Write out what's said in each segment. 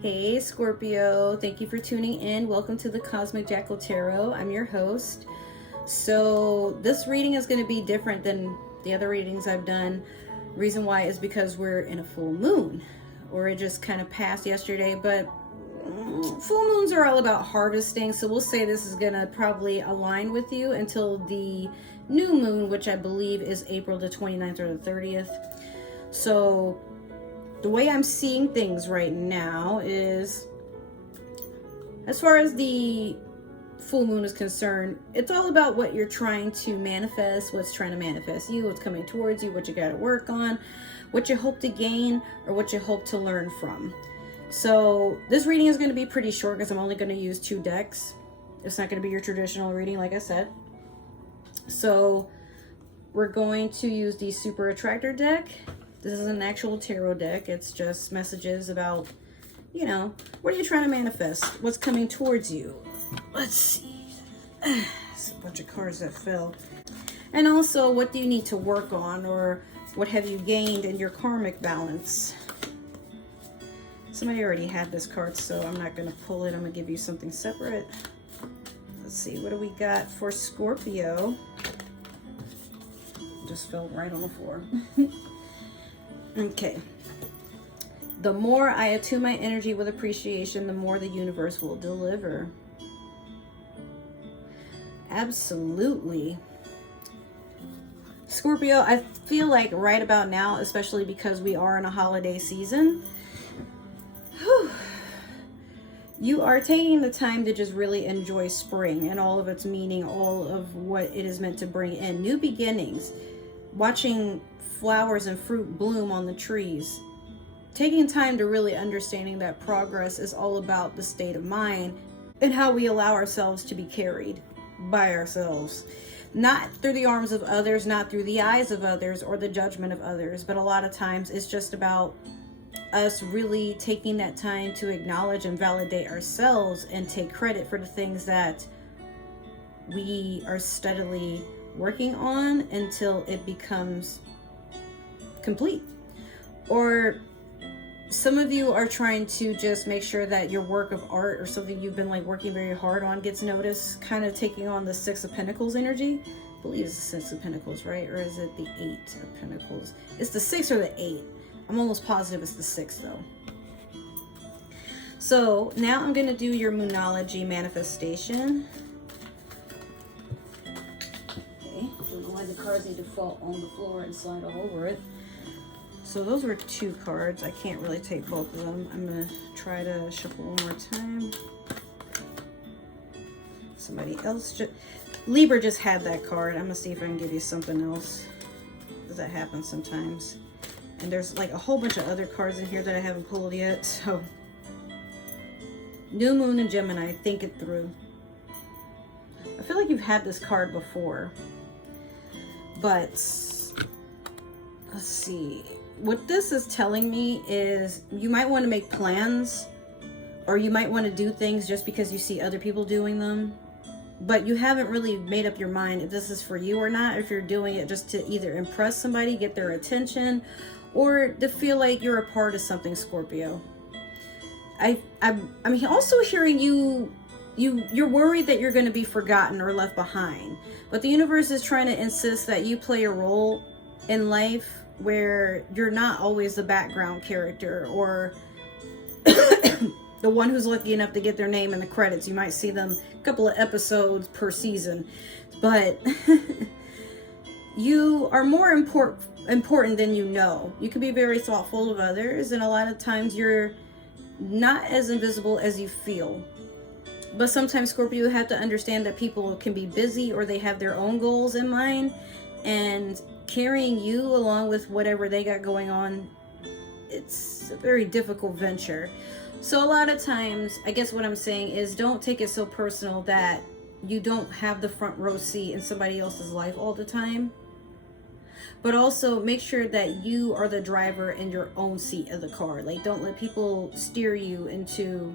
Hey Scorpio, thank you for tuning in. Welcome to the Cosmic Jackal Tarot. I'm your host. So this reading is going to be different than the other readings I've done. Reason why is because we're in a full moon, or it just kind of passed yesterday, but full moons are all about harvesting, so we'll say this is going to probably align with you until the new moon, which I believe is April the 29th or the 30th. So the way I'm seeing things right now is, as far as the full moon is concerned, it's all about what you're trying to manifest, what's trying to manifest you, what's coming towards you, what you got to work on, what you hope to gain, or what you hope to learn from. So this reading is going to be pretty short because I'm only going to use 2 decks. It's not going to be your traditional reading, like I said. So we're going to use the Super Attractor deck. This is an actual tarot deck. It's just messages about, you know, what are you trying to manifest? What's coming towards you? Let's see. It's a bunch of cards that fell. And also, what do you need to work on, or what have you gained in your karmic balance? Somebody already had this card, so I'm not going to pull it. I'm going to give you something separate. Let's see. What do we got for Scorpio? Just fell right on the floor. Okay. The more I attune my energy with appreciation, the more the universe will deliver. Absolutely. Scorpio, I feel like right about now, especially because we are in a holiday season, you are taking the time to just really enjoy spring and all of its meaning, all of what it is meant to bring in. New beginnings, watching flowers and fruit bloom on the trees, taking time to really understanding that progress is all about the state of mind and how we allow ourselves to be carried by ourselves, not through the arms of others, not through the eyes of others or the judgment of others, but a lot of times it's just about us really taking that time to acknowledge and validate ourselves and take credit for the things that we are steadily working on until it becomes complete. Or some of you are trying to just make sure that your work of art or something you've been like working very hard on gets noticed, kind of taking on the 6 of Pentacles energy. I believe it's the 6 of Pentacles, right? Or is it the 8 of Pentacles? It's the 6 or the 8. I'm almost positive it's the 6 though. So now I'm going to do your Moonology manifestation. Okay, I don't know why the cards need to fall on the floor and slide all over it. So those were 2 cards. I can't really take both of them. I'm going to try to shuffle one more time. Somebody else Libra just had that card. I'm going to see if I can give you something else, because that happens sometimes. And there's like a whole bunch of other cards in here that I haven't pulled yet. So New Moon and Gemini, think it through. I feel like you've had this card before, but let's see. What this is telling me is you might want to make plans, or you might want to do things just because you see other people doing them, but you haven't really made up your mind if this is for you or not, if you're doing it just to either impress somebody, get their attention, or to feel like you're a part of something, Scorpio. I'm also hearing you're worried that you're going to be forgotten or left behind, but the universe is trying to insist that you play a role in life where you're not always the background character or the one who's lucky enough to get their name in the credits. You might see them a couple of episodes per season, but you are more important than you know. You can be very thoughtful of others, and a lot of times you're not as invisible as you feel. But sometimes, Scorpio, you have to understand that people can be busy or they have their own goals in mind, and carrying you along with whatever they got going on, it's a very difficult venture. So a lot of times, I guess what I'm saying is, don't take it so personal that you don't have the front row seat in somebody else's life all the time. But also make sure that you are the driver in your own seat of the car. Like, don't let people steer you into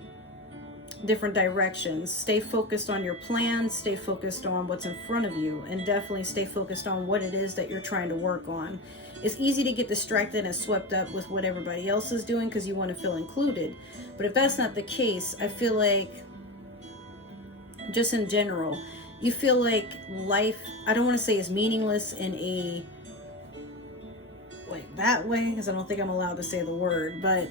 different directions. Stay focused on your plans, stay focused on what's in front of you, and definitely stay focused on what it is that you're trying to work on. It's easy to get distracted and swept up with what everybody else is doing because you want to feel included. But if that's not the case, I feel like, just in general, you feel like life, I don't want to say is meaningless in a, like, that way, because I don't think I'm allowed to say the word, but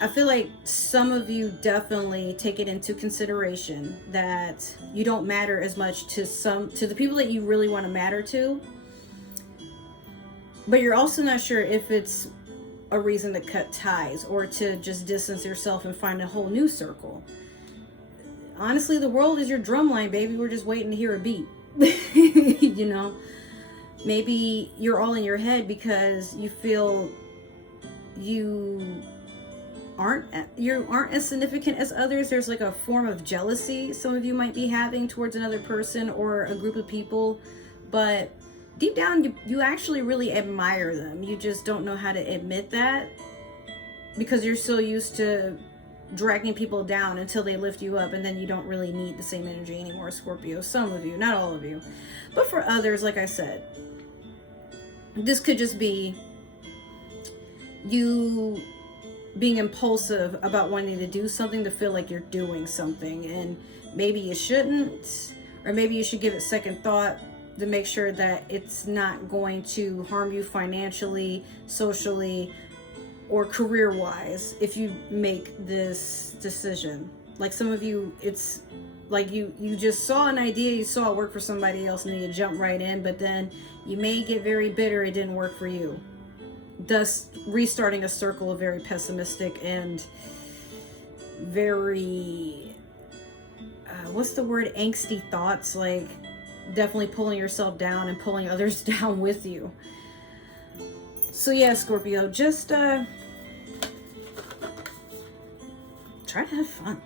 I feel like some of you definitely take it into consideration that you don't matter as much to the people that you really want to matter to, but you're also not sure if it's a reason to cut ties or to just distance yourself and find a whole new circle. Honestly, the world is your drum line, baby. We're just waiting to hear a beat. You know, maybe you're all in your head because you feel you aren't as significant as others. There's like a form of jealousy some of you might be having towards another person or a group of people, but deep down you actually really admire them. You just don't know how to admit that because you're so used to dragging people down until they lift you up, and then you don't really need the same energy anymore, Scorpio. Some of you, not all of you, but for others, like I said, this could just be you being impulsive about wanting to do something to feel like you're doing something, and maybe you shouldn't, or maybe you should give it second thought to make sure that it's not going to harm you financially, socially, or career-wise if you make this decision. Like some of you, it's like you just saw an idea, you saw it work for somebody else, and then you jump right in, but then you may get very bitter it didn't work for you, thus restarting a circle of very pessimistic and very what's the word, angsty thoughts, like definitely pulling yourself down and pulling others down with you. So yeah, Scorpio, just try to have fun.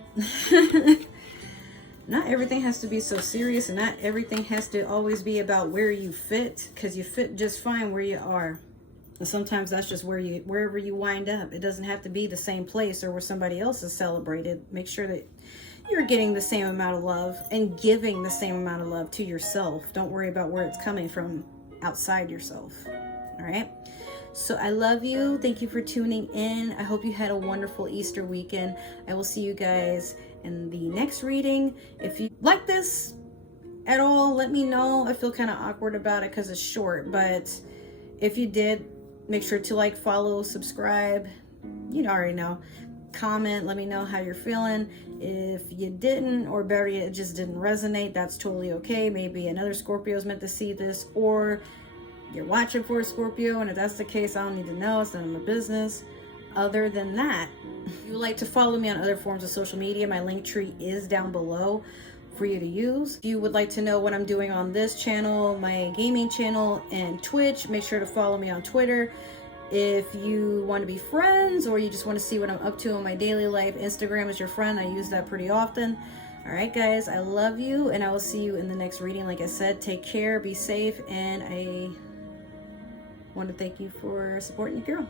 Not everything has to be so serious, and not everything has to always be about where you fit, because you fit just fine where you are. And sometimes that's just wherever you wind up. It doesn't have to be the same place or where somebody else is celebrated. Make sure that you're getting the same amount of love and giving the same amount of love to yourself. Don't worry about where it's coming from outside yourself. All right? So I love you. Thank you for tuning in. I hope you had a wonderful Easter weekend. I will see you guys in the next reading. If you like this at all, let me know. I feel kind of awkward about it because it's short, but if you did, make sure to like, follow, subscribe. You already know. Comment, let me know how you're feeling. If you didn't, or better yet, it just didn't resonate, that's totally okay. Maybe another Scorpio is meant to see this, or you're watching for a Scorpio, and if that's the case, I don't need to know. It's none of my business. Other than that, if you would like to follow me on other forms of social media, my link tree is down below for you to use. If you would like to know what I'm doing on this channel, my gaming channel, and Twitch, make sure to follow me on Twitter. If you want to be friends, or you just want to see what I'm up to in my daily life, Instagram is your friend. I use that pretty often. All right, guys, I love you, and I will see you in the next reading. Like I said, take care, be safe, and I want to thank you for supporting your girl.